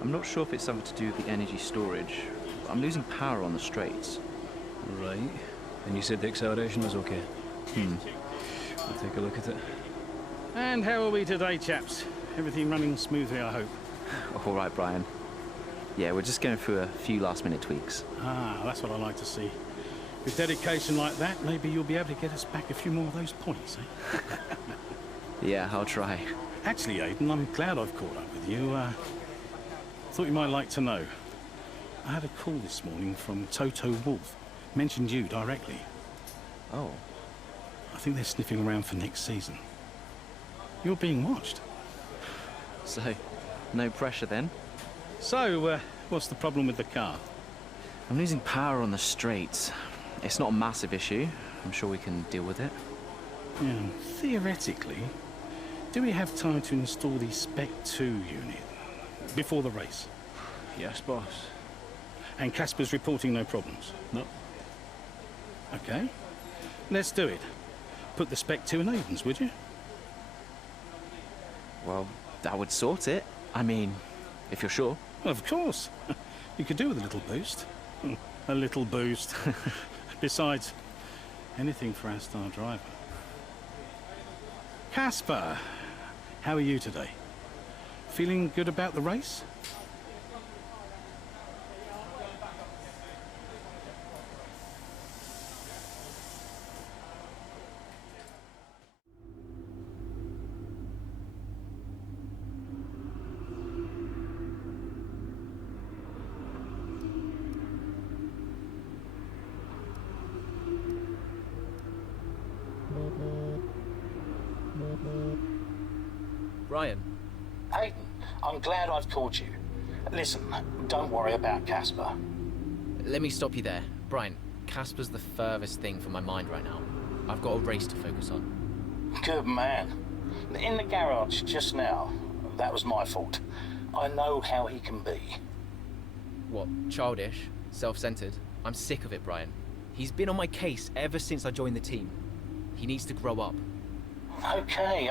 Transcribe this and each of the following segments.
I'm not sure if it's something to do with the energy storage. I'm losing power on the straights. Right. And you said the acceleration was okay? I'll take a look at it. And how are we today, chaps? Everything running smoothly, I hope. All right, Brian. Yeah, we're just going through a few last-minute tweaks. Ah, that's what I like to see. With dedication like that, maybe you'll be able to get us back a few more of those points, eh? Yeah, I'll try. Actually, Aidan, I'm glad I've caught up with you. Thought you might like to know. I had a call this morning from Toto Wolff. Mentioned you directly. Oh. I think they're sniffing around for next season. You're being watched. So, no pressure then? So, what's the problem with the car? I'm losing power on the straights. It's not a massive issue. I'm sure we can deal with it. Yeah, theoretically, do we have time to install the Spec 2 unit before the race? Yes, boss. And Casper's reporting no problems? No. Okay. Let's do it. Put the Spec 2 in Aiden's, would you? Well, that would sort it. I mean, if you're sure. Of course. You could do with a little boost. A little boost. Besides, anything for our star driver. Casper, how are you today? Feeling good about the race? Ryan. Aidan, I'm glad I've called you. Listen, don't worry about Casper. Let me stop you there. Brian, Casper's the furthest thing from my mind right now. I've got a race to focus on. Good man. In the garage just now, that was my fault. I know how he can be. What, childish? Self-centered? I'm sick of it, Brian. He's been on my case ever since I joined the team. He needs to grow up. Okay.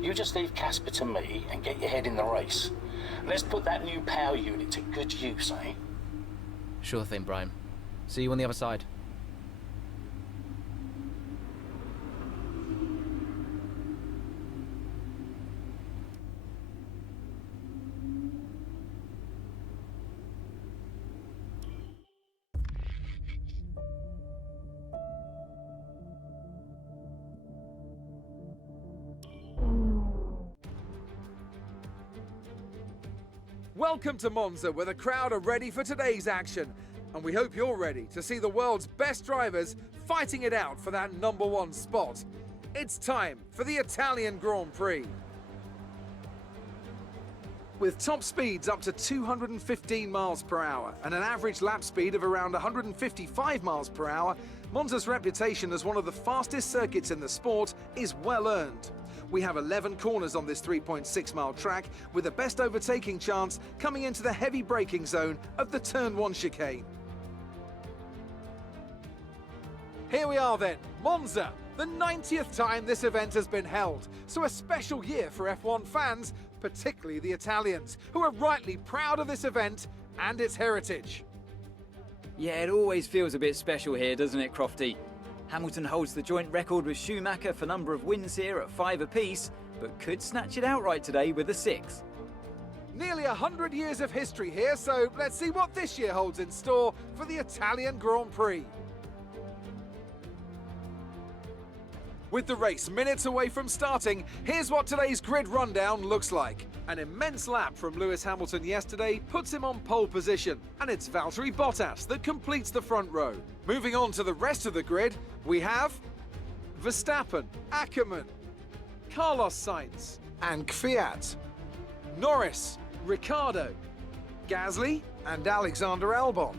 You just leave Casper to me and get your head in the race. Let's put that new power unit to good use, eh? Sure thing, Brian. See you on the other side. Welcome to Monza, where the crowd are ready for today's action. And we hope you're ready to see the world's best drivers fighting it out for that #1 spot. It's time for the Italian Grand Prix. With top speeds up to 215 miles per hour and an average lap speed of around 155 miles per hour, Monza's reputation as one of the fastest circuits in the sport is well earned. We have 11 corners on this 3.6-mile track, with the best overtaking chance coming into the heavy braking zone of the Turn 1 chicane. Here we are then, Monza, the 90th time this event has been held, so a special year for F1 fans, particularly the Italians, who are rightly proud of this event and its heritage. Yeah, it always feels a bit special here, doesn't it, Crofty? Hamilton holds the joint record with Schumacher for number of wins here at 5 apiece, but could snatch it outright today with a 6. Nearly 100 years of history here, so let's see what this year holds in store for the Italian Grand Prix. With the race minutes away from starting, here's what today's grid rundown looks like. An immense lap from Lewis Hamilton yesterday puts him on pole position, and it's Valtteri Bottas that completes the front row. Moving on to the rest of the grid, we have Verstappen, Ackermann, Carlos Sainz, and Kvyat, Norris, Ricciardo, Gasly, and Alexander Albon,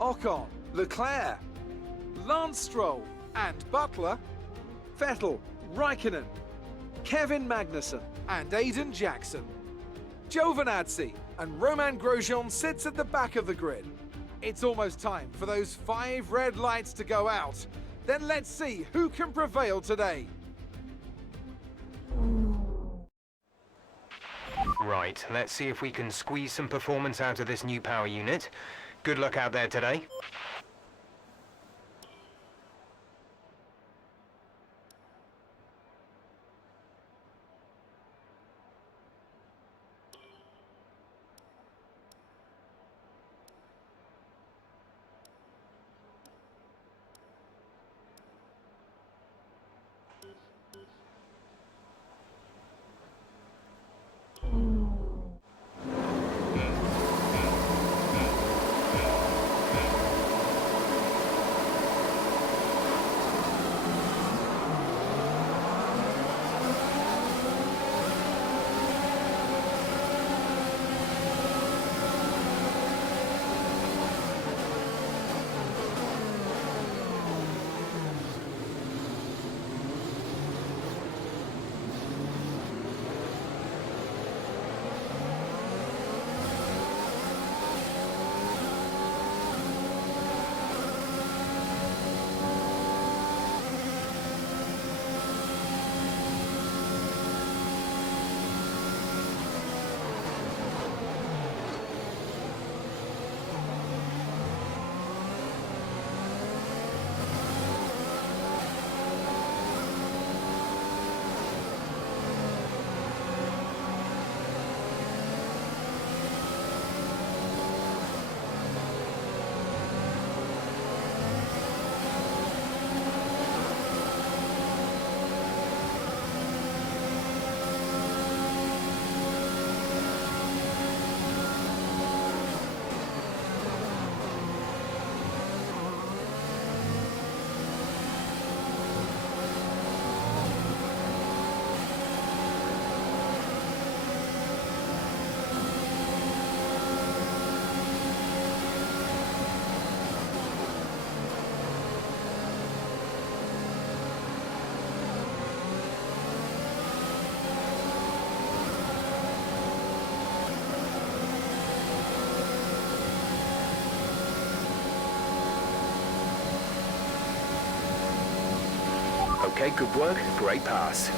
Ocon, Leclerc, Lance Stroll, and Butler, Vettel, Raikkonen, Kevin Magnussen, and Aiden Jackson. Giovinazzi and Romain Grosjean sits at the back of the grid. It's almost time for those 5 red lights to go out. Then let's see who can prevail today. Right, let's see if we can squeeze some performance out of this new power unit. Good luck out there today. Okay, good work. Great pass.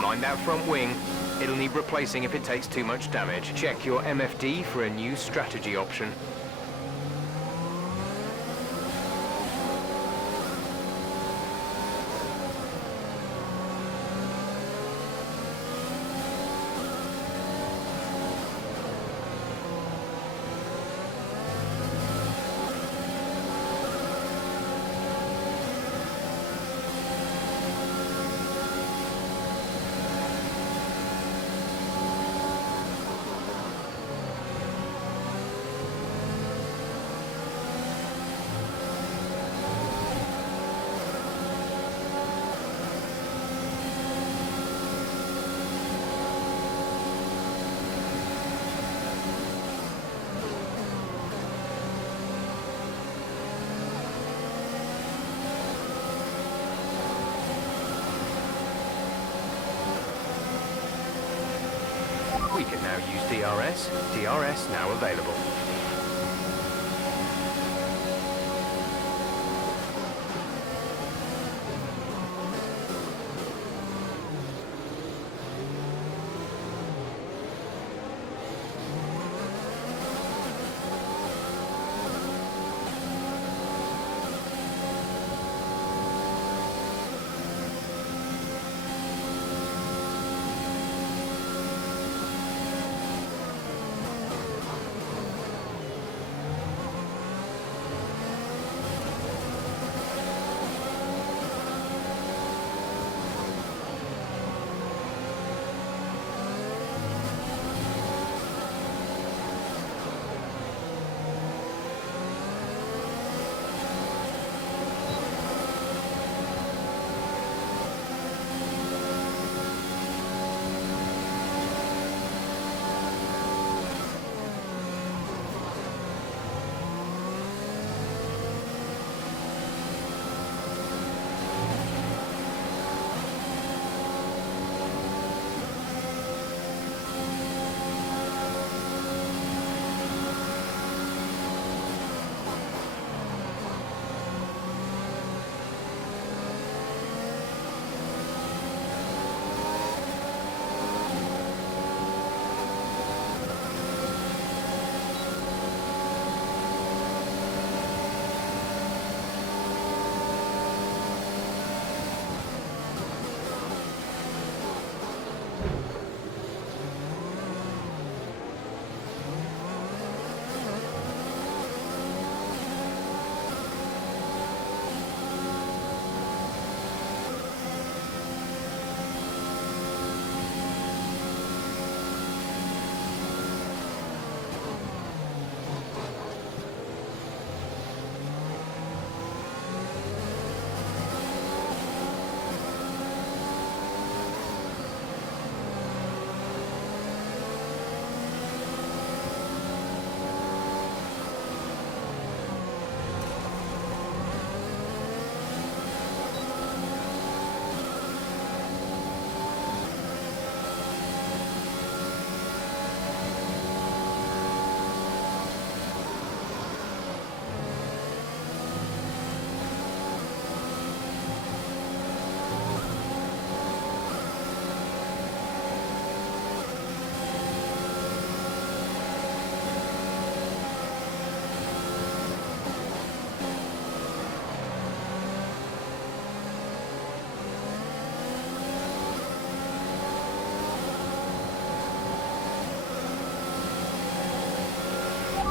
Mind that front wing. It'll need replacing if it takes too much damage. Check your MFD for a new strategy option. We can now use DRS. DRS now available.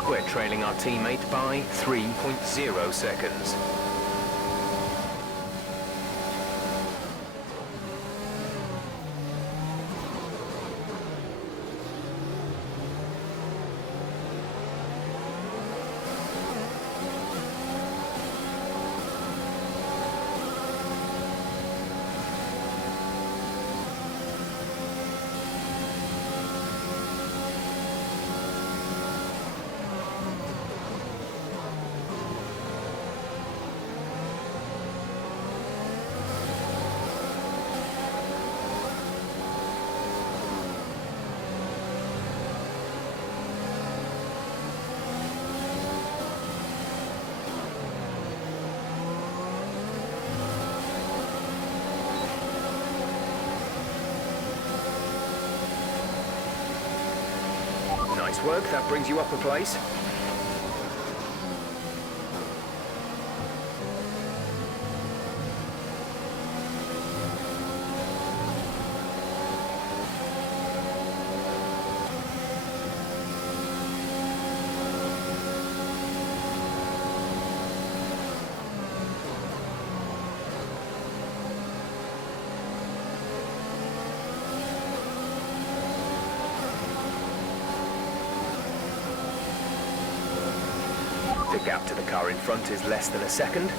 We're trailing our teammate by 3.0 seconds. Nice work, that brings you up a place. The gap to the car in front is less than a second.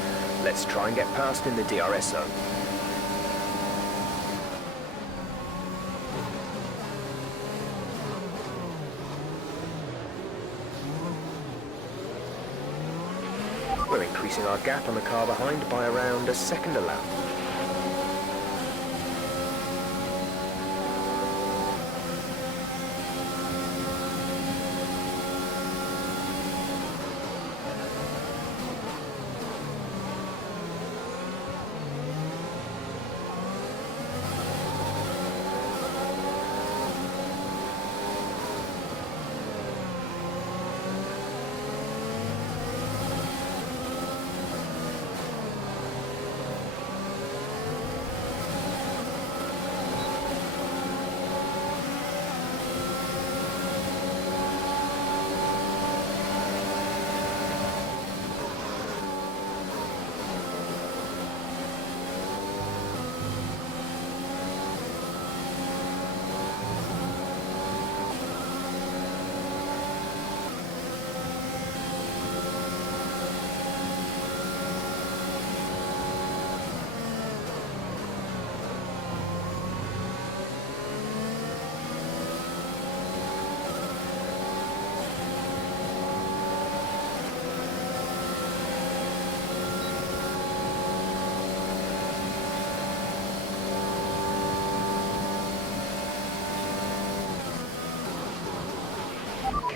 Let's try and get past in the DRS zone. We're increasing our gap on the car behind by around a second a lap.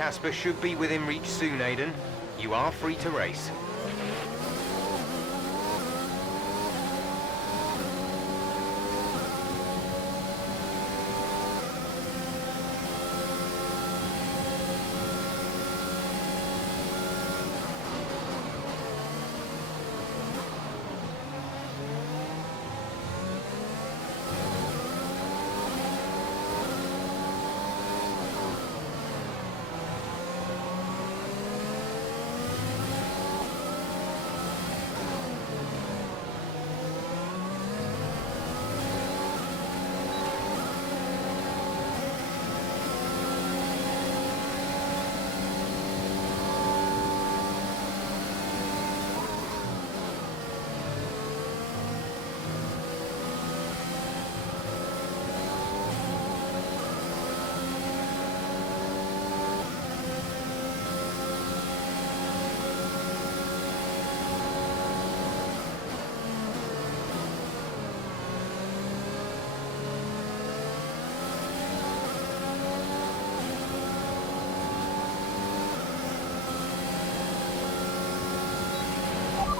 Casper should be within reach soon, Aiden. You are free to race.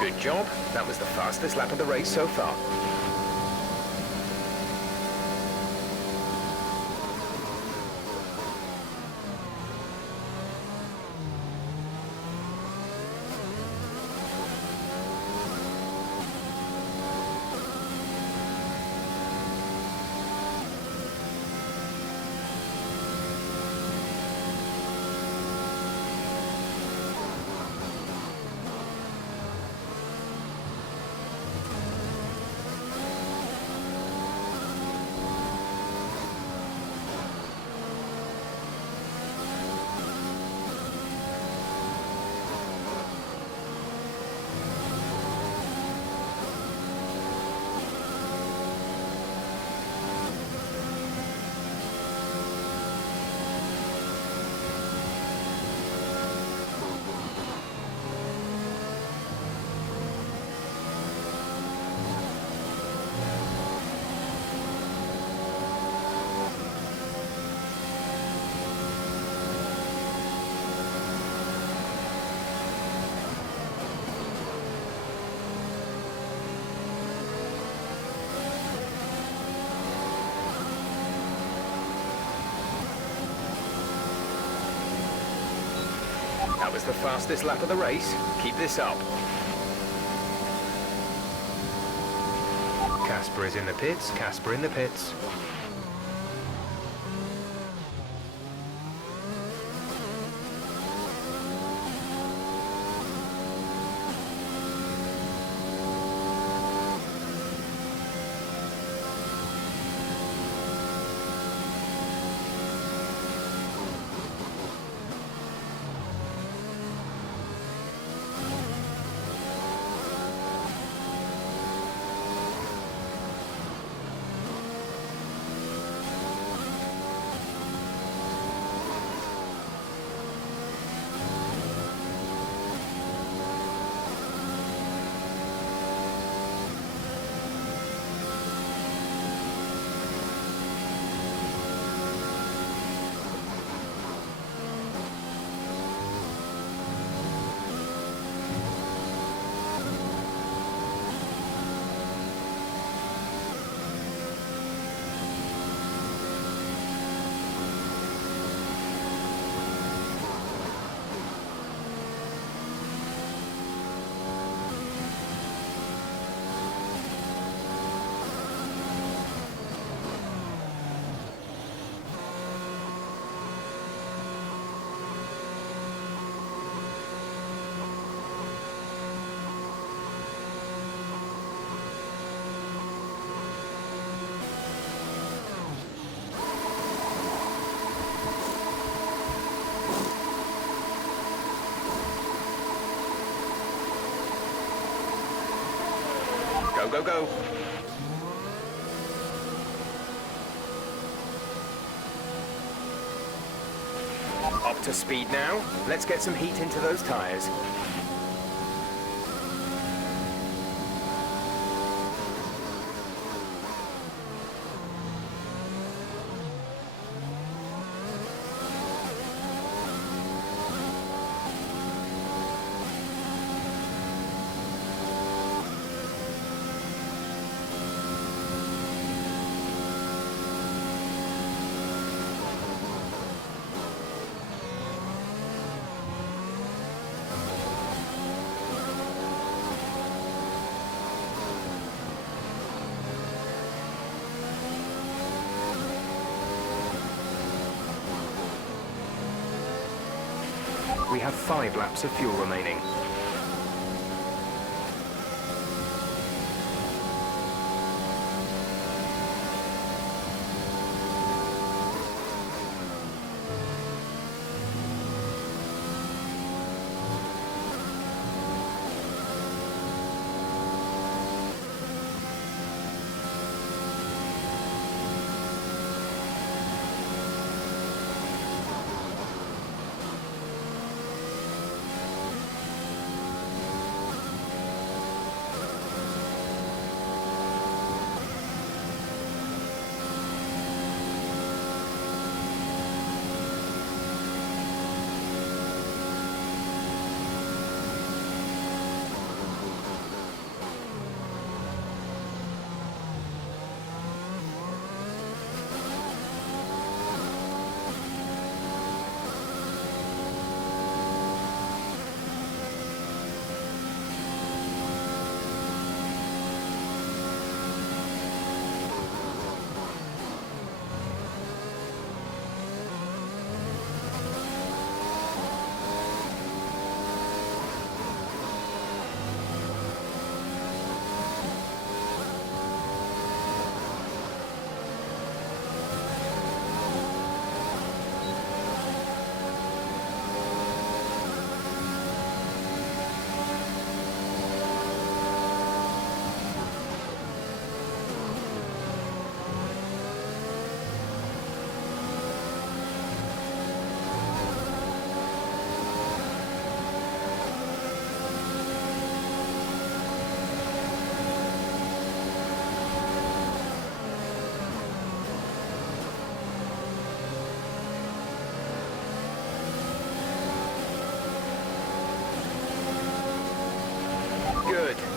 Good job. That was the fastest lap of the race so far. That was the fastest lap of the race. Keep this up. Casper is in the pits. Casper in the pits. Go, go, go. Up to speed now. Let's get some heat into those tyres. We have 5 laps of fuel remaining.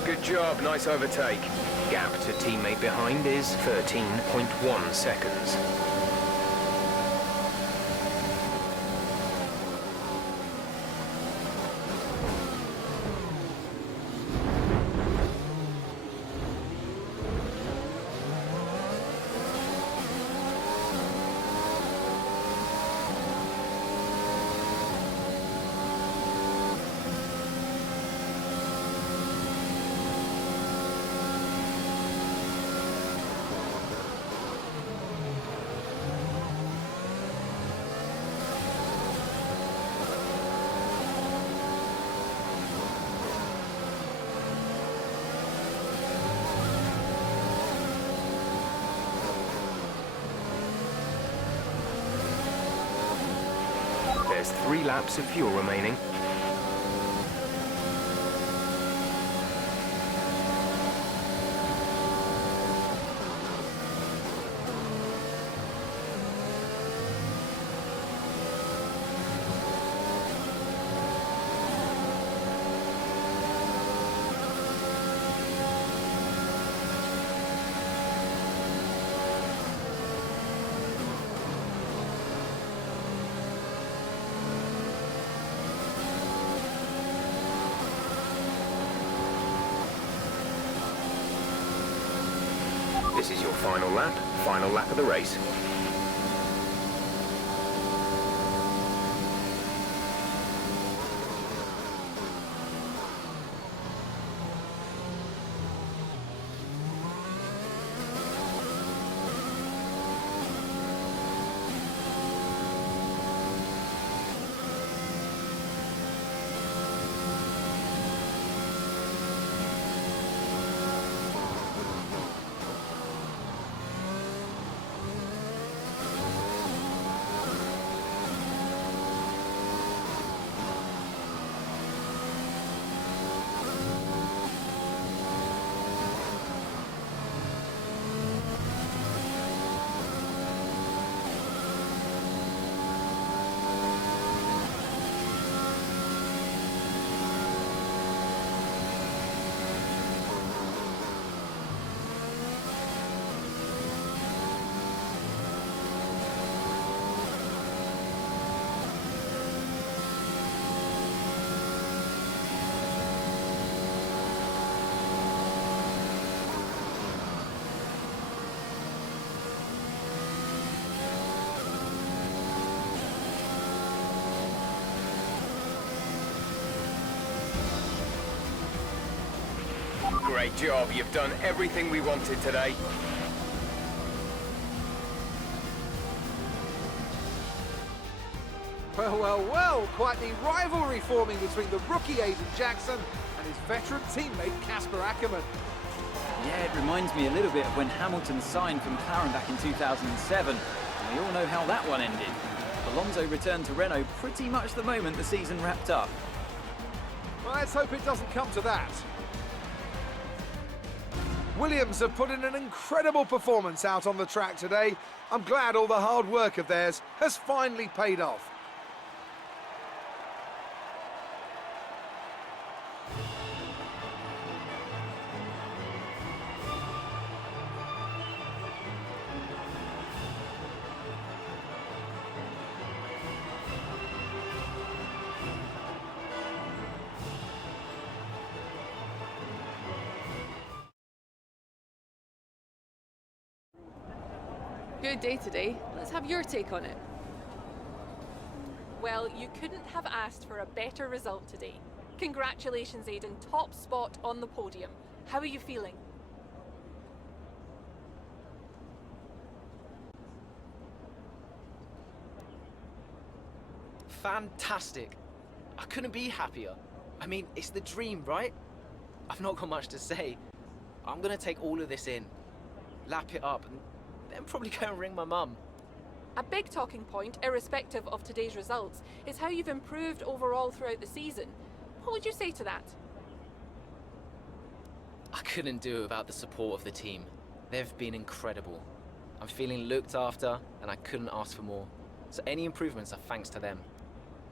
Good job, nice overtake. Gap to teammate behind is 13.1 seconds. just 3 laps of fuel remaining. This is your final lap of the race. Great job, you've done everything we wanted today. Well, well, well, quite the rivalry forming between the rookie Aiden Jackson and his veteran teammate Casper Ackerman. Yeah, it reminds me a little bit of when Hamilton signed for McLaren back in 2007. And we all know how that one ended. Alonso returned to Renault pretty much the moment the season wrapped up. Well, let's hope it doesn't come to that. Williams have put in an incredible performance out on the track today. I'm glad all the hard work of theirs has finally paid off. Good day today. Let's have your take on it. Well, you couldn't have asked for a better result today. Congratulations, Aiden. Top spot on the podium. How are you feeling? Fantastic. I couldn't be happier. I mean, it's the dream, right? I've not got much to say. I'm gonna take all of this in, lap it up, and then probably go and ring my mum. A big talking point, irrespective of today's results, is how you've improved overall throughout the season. What would you say to that? I couldn't do it without the support of the team. They've been incredible. I'm feeling looked after, and I couldn't ask for more. So any improvements are thanks to them.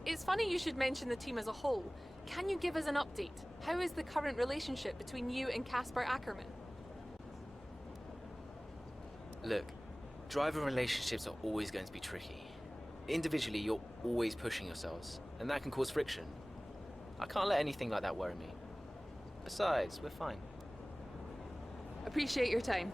It's funny you should mention the team as a whole. Can you give us an update? How is the current relationship between you and Casper Ackerman? Look, driver relationships are always going to be tricky. Individually, you're always pushing yourselves, and that can cause friction. I can't let anything like that worry me. Besides, we're fine. Appreciate your time.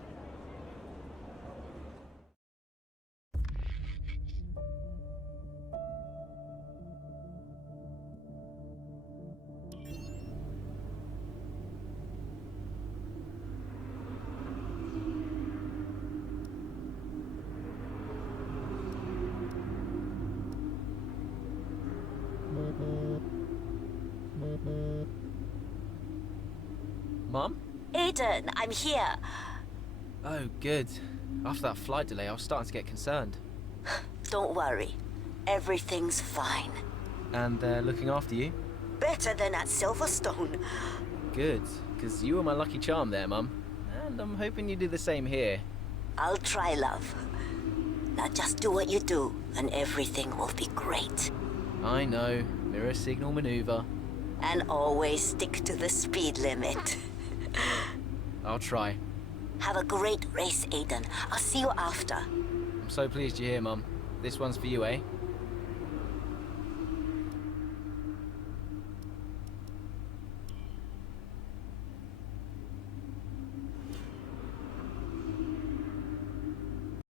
Mum? Aiden, I'm here. Oh, good. After that flight delay, I was starting to get concerned. Don't worry. Everything's fine. And they're looking after you? Better than at Silverstone. Good, because you were my lucky charm there, Mum. And I'm hoping you do the same here. I'll try, love. Now just do what you do, and everything will be great. I know. Mirror signal maneuver. And always stick to the speed limit. I'll try. Have a great race, Aiden. I'll see you after. I'm so pleased you're here, Mum. This one's for you, eh?